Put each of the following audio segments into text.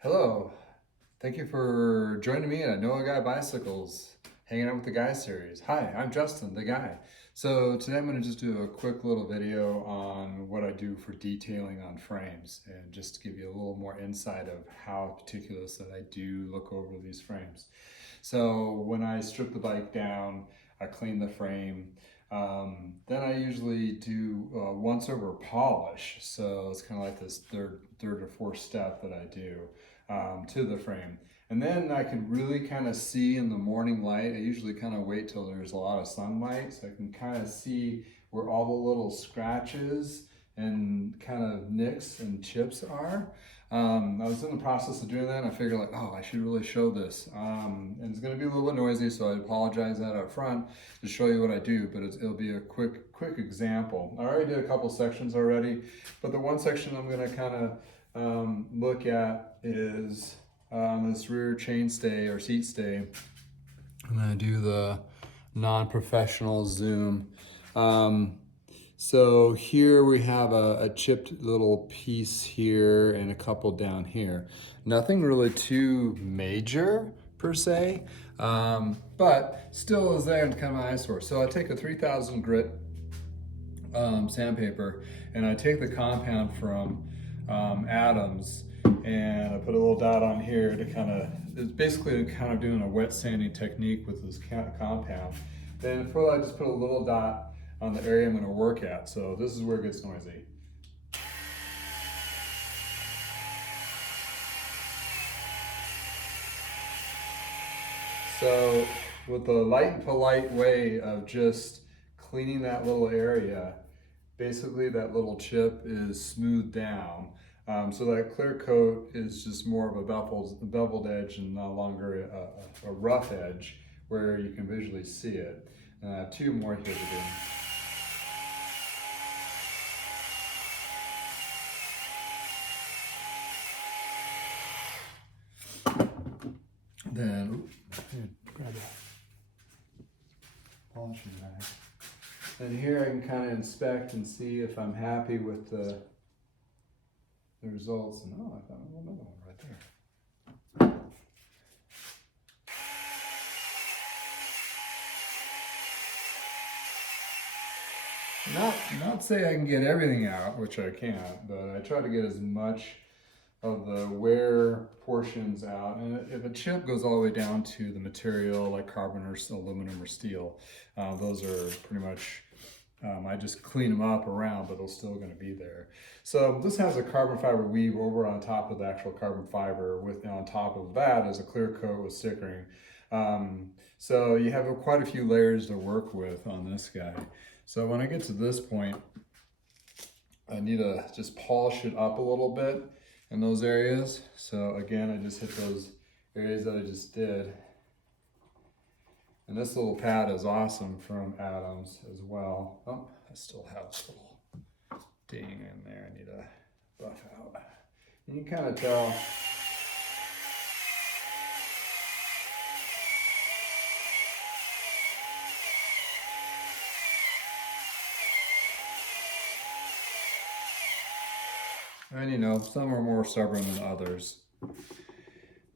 Hello, thank you for joining me at I Know a Guy Bicycles, Hanging Out with the Guy series. Hi, I'm Justin, the guy. So today I'm going to just do a quick little video on what I do for detailing on frames and just to give you a little more insight of how meticulous that I do look over these frames. So when I strip the bike down, I clean the frame, then I usually do once over polish. So it's kind of like this third or fourth step that I do to the frame. And then I could really kind of see in the morning light. I usually kind of wait till there's a lot of sunlight so I can kind of see where all the little scratches and kind of nicks and chips are. I was in the process of doing that and I figured like, oh, I should really show this. And it's gonna be a little bit noisy, so I apologize that up front to show you what I do, but it'll be a quick example. I already did a couple sections already, but the one section I'm gonna kind of look at is this rear chain stay or seat stay. I'm gonna do the non-professional zoom. So here we have a chipped little piece here and a couple down here. Nothing really too major per se, but still is there and kind of an eyesore. So I take a 3000 grit sandpaper and I take the compound from Adams and I put a little dot on here to kind of, it's basically kind of doing a wet sanding technique with this compound. Then for that, I just put a little dot on the area I'm going to work at. So this is where it gets noisy. So with the light and polite way of just cleaning that little area, basically that little chip is smoothed down. So that clear coat is just more of a beveled edge and no longer a rough edge where you can visually see it. And I have two more here to do. Then, grab a polishing rag. And here I can kind of inspect and see if I'm happy with the results. And oh, I found another one right there. Not say I can get everything out, which I can't, but I try to get as much of the wear portions out. And if a chip goes all the way down to the material like carbon or aluminum or steel, those are pretty much, I just clean them up around, but they're still going to be there. So this has a carbon fiber weave over on top of the actual carbon fiber, with on top of that is a clear coat with stickering. So you have quite a few layers to work with on this guy. So when I get to this point, I need to just polish it up a little bit in those areas. So again, I just hit those areas that I just did. And this little pad is awesome from Adams as well. Oh, I still have a little ding in there I need to buff out. And you can kind of tell. And you know, some are more stubborn than others. And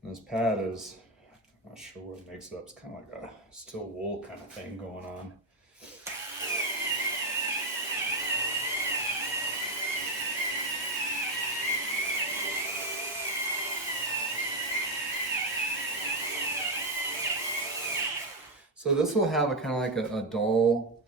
this pad is, I'm not sure what makes it up. It's kind of like a still wool kind of thing going on. So this will have a kind of like a dull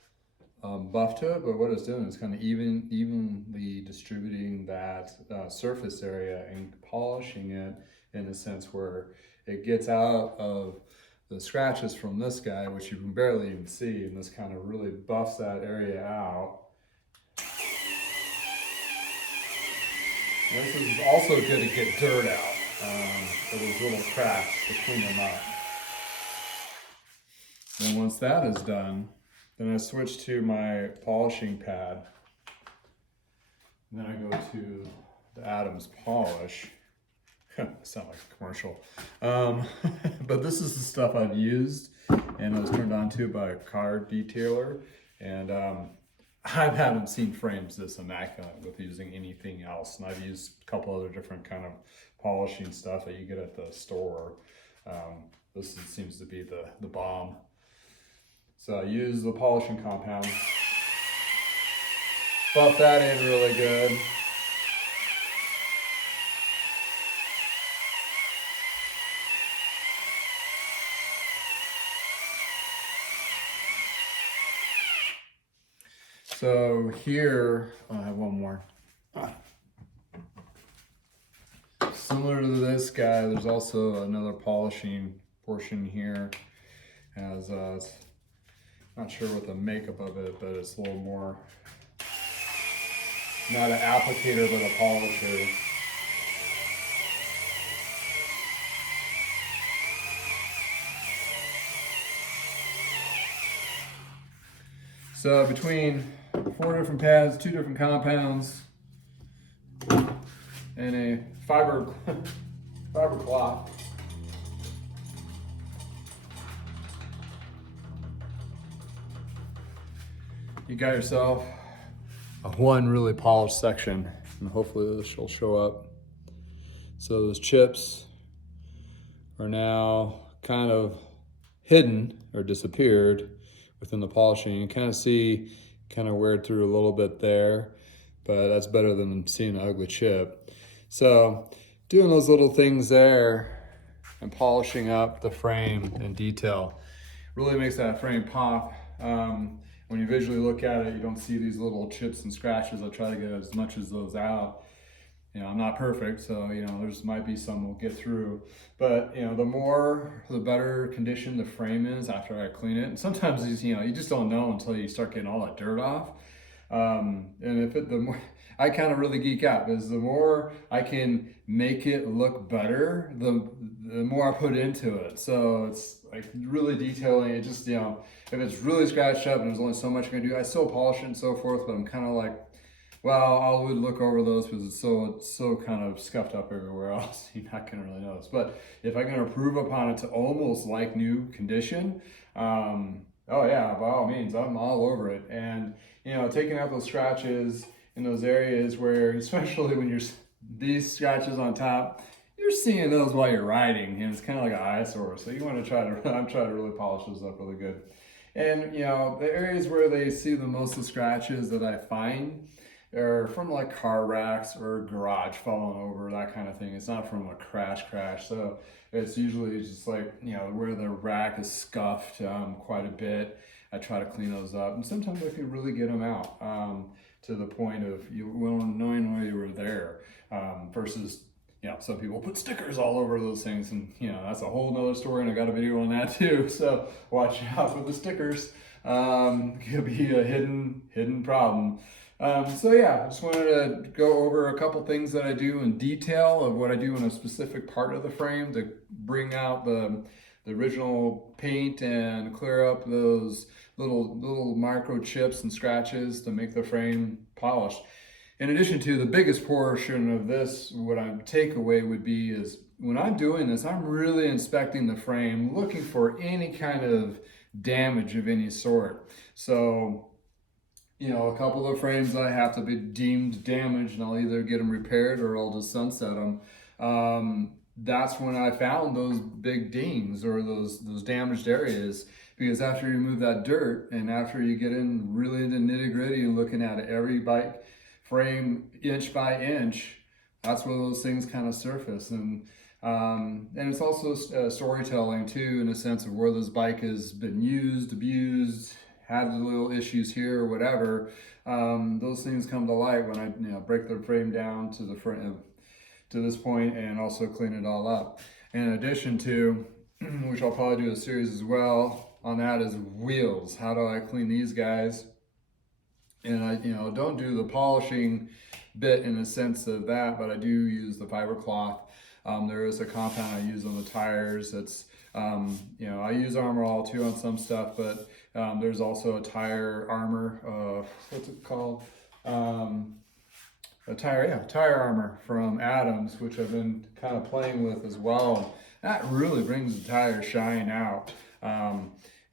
buff to it, but what it's doing is kind of evenly distributing that surface area and polishing it in a sense where it gets out of the scratches from this guy, which you can barely even see, and this kind of really buffs that area out. And this is also good to get dirt out for those little cracks, to clean them up. And once that is done, then I switch to my polishing pad. And then I go to the Adams polish. Sound like a commercial. But this is the stuff I've used and I was turned on to by a car detailer. And I haven't seen frames this immaculate with using anything else, and I've used a couple other different kind of polishing stuff that you get at the store. Seems to be the bomb. So I use the polishing compound, buff that in really good. So here, I have one more. Similar to this guy, there's also another polishing portion here. Has not sure what the makeup of it, but it's a little more, not an applicator, but a polisher. So between 4 different pads, 2 different compounds, and a fiber cloth, you got yourself one really polished section, and hopefully this will show up. So those chips are now kind of hidden or disappeared within the polishing. You can kind of see, kind of weared through a little bit there, but that's better than seeing an ugly chip. So doing those little things there and polishing up the frame in detail really makes that frame pop. When you visually look at it, you don't see these little chips and scratches. I try to get as much as those out. You know, I'm not perfect, so, you know, there's might be some we'll get through. But, you know, the better condition the frame is after I clean it. And sometimes, you know, you just don't know until you start getting all that dirt off. And the more, I kind of really geek out, because the more I can make it look better, the more I put into it. So it's like really detailing it. Just, you know, if it's really scratched up and there's only so much I can do, I still polish it and so forth, but I'm kind of like, well, I would look over those because it's so kind of scuffed up everywhere else. You're not gonna really notice. But if I can improve upon it to almost like new condition, oh yeah, by all means, I'm all over it. And, you know, taking out those scratches in those areas where, especially when these scratches on top, you're seeing those while you're riding, and it's kind of like an eyesore. So you want to I'm trying to really polish those up really good. And, you know, the areas where they see the most of the scratches that I find are from like car racks or garage falling over, that kind of thing. It's not from a crash. So it's usually just like, you know, where the rack is scuffed quite a bit. I try to clean those up, and sometimes I can really get them out to the point of you knowing why you were there, versus, you know, some people put stickers all over those things, and, you know, that's a whole nother story, and I got a video on that too. So watch out for the stickers. It could be a hidden problem. So yeah, I just wanted to go over a couple things that I do in detail of what I do in a specific part of the frame to bring out the original paint and clear up those little micro chips and scratches to make the frame polished. In addition to the biggest portion of this, what I take away would be is when I'm doing this, I'm really inspecting the frame, looking for any kind of damage of any sort. So, you know, a couple of frames I have to be deemed damaged, and I'll either get them repaired or I'll just sunset them. That's when I found those big dings or those damaged areas, because after you remove that dirt and after you get in really into nitty-gritty and looking at every bike frame inch by inch, that's where those things kind of surface. And it's also storytelling too, in a sense of where this bike has been used, abused, had little issues here or whatever. Those things come to light when I, you know, break the frame down to the front to this point, and also clean it all up. In addition to, which I'll probably do a series as well on that, is wheels. How do I clean these guys? And I, you know, don't do the polishing bit in the sense of that, but I do use the fiber cloth. There is a compound I use on the tires that's, you know, I use Armor All too on some stuff, but there's also a tire armor, what's it called? Tire armor from Adams, which I've been kind of playing with as well. That really brings the tire shine out.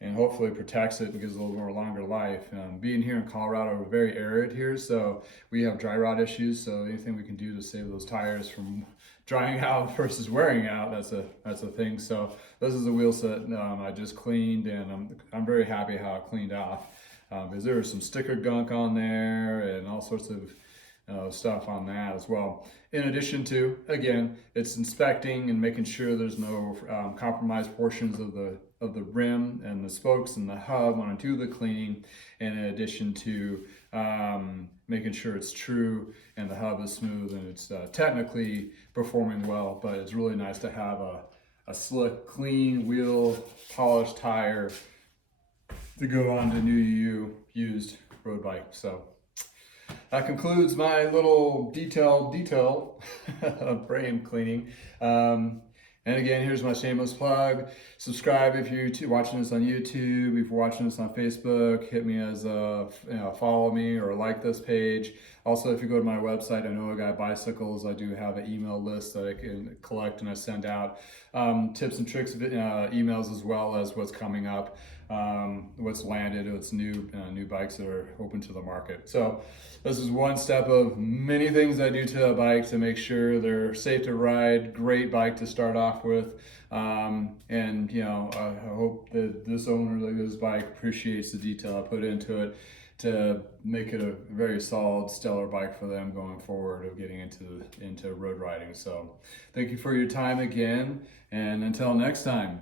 and hopefully protects it and gives it a little more longer life. Being here in Colorado, we're very arid here, so we have dry rot issues. So anything we can do to save those tires from drying out versus wearing out, that's a thing. So this is a wheel set I just cleaned, and I'm very happy how it cleaned off, because there was some sticker gunk on there and all sorts of stuff on that as well. In addition to, again, it's inspecting and making sure there's no compromised portions of the rim and the spokes and the hub when I do the cleaning, and in addition to making sure it's true and the hub is smooth and it's technically performing well. But it's really nice to have a slick, clean wheel, polished tire to go on to new used road bike. So that concludes my little detail of frame cleaning. And again, here's my shameless plug. Subscribe if you're watching this on YouTube. If you're watching this on Facebook, hit me as follow me or like this page. Also, if you go to my website, I Know a Guy Bicycles, I do have an email list that I can collect and I send out tips and tricks emails, as well as what's coming up, what's landed, what's new bikes that are open to the market. So this is one step of many things I do to a bike to make sure they're safe to ride, great bike to start off with. And I hope that this owner of this bike appreciates the detail I put into it to make it a very solid, stellar bike for them going forward of getting into road riding. So thank you for your time again, and until next time.